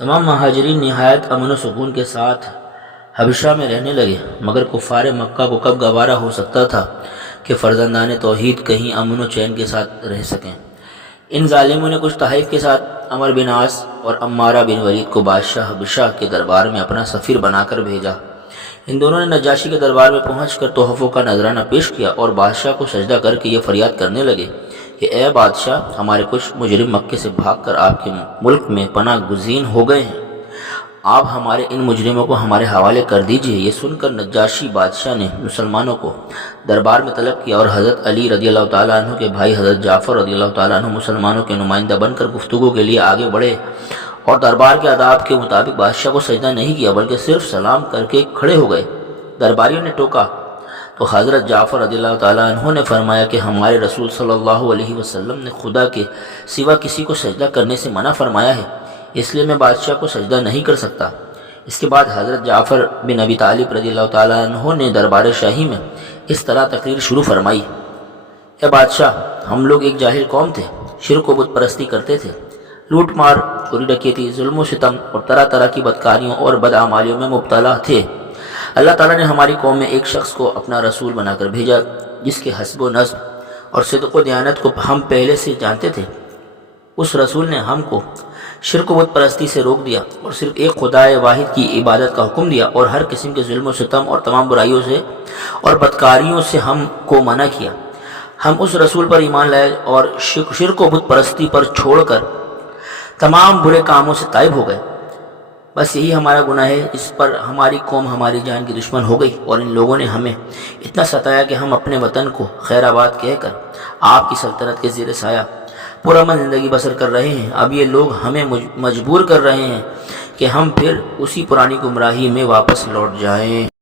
تمام مہاجرین نہایت امن و سکون کے ساتھ حبشہ میں رہنے لگے، مگر کفار مکہ کو کب گوارا ہو سکتا تھا کہ فرزندان توحید کہیں امن و چین کے ساتھ رہ سکیں۔ ان ظالموں نے کچھ تحائف کے ساتھ عمر بن عاص اور عمارہ بن ولید کو بادشاہ حبشہ کے دربار میں اپنا سفیر بنا کر بھیجا۔ ان دونوں نے نجاشی کے دربار میں پہنچ کر تحفوں کا نذرانہ پیش کیا اور بادشاہ کو سجدہ کر کے یہ فریاد کرنے لگے کہ اے بادشاہ، ہمارے کچھ مجرم مکے سے بھاگ کر آپ کے ملک میں پناہ گزین ہو گئے ہیں، آپ ہمارے ان مجرموں کو ہمارے حوالے کر دیجئے۔ یہ سن کر نجاشی بادشاہ نے مسلمانوں کو دربار میں طلب کیا اور حضرت علی رضی اللہ تعالیٰ عنہ کے بھائی حضرت جعفر رضی اللہ تعالیٰ عنہ مسلمانوں کے نمائندہ بن کر گفتگو کے لیے آگے بڑھے اور دربار کے آداب کے مطابق بادشاہ کو سجدہ نہیں کیا بلکہ صرف سلام کر کے کھڑے ہو گئے۔ درباریوں نے ٹوکا تو حضرت جعفر رضی اللہ تعالیٰ عنہ نے فرمایا کہ ہمارے رسول صلی اللہ علیہ وسلم نے خدا کے سوا کسی کو سجدہ کرنے سے منع فرمایا ہے، اس لیے میں بادشاہ کو سجدہ نہیں کر سکتا۔ اس کے بعد حضرت جعفر بن ابی طالب رضی اللہ تعالیٰ عنہ نے دربار شاہی میں اس طرح تقریر شروع فرمائی: اے بادشاہ، ہم لوگ ایک جاہل قوم تھے، شرک و بت پرستی کرتے تھے، لوٹ مار، چوری ڈکیتی، ظلم و ستم اور طرح طرح کی بدکاریوں اور بدعمالیوں میں مبتلا تھے۔ اللہ تعالیٰ نے ہماری قوم میں ایک شخص کو اپنا رسول بنا کر بھیجا جس کے حسب و نصب اور صدق و دیانت کو ہم پہلے سے جانتے تھے۔ اس رسول نے ہم کو شرک و بت پرستی سے روک دیا اور صرف ایک خدائے واحد کی عبادت کا حکم دیا اور ہر قسم کے ظلم و ستم اور تمام برائیوں سے اور بدکاریوں سے ہم کو منع کیا۔ ہم اس رسول پر ایمان لائے اور شرک و بت پرستی پر چھوڑ کر تمام برے کاموں سے تائب ہو گئے۔ بس یہی ہمارا گناہ ہے، اس پر ہماری قوم ہماری جان کی دشمن ہو گئی اور ان لوگوں نے ہمیں اتنا ستایا کہ ہم اپنے وطن کو خیر آباد کہہ کر آپ کی سلطنت کے زیر سایہ پرامن زندگی بسر کر رہے ہیں۔ اب یہ لوگ ہمیں مجبور کر رہے ہیں کہ ہم پھر اسی پرانی گمراہی میں واپس لوٹ جائیں۔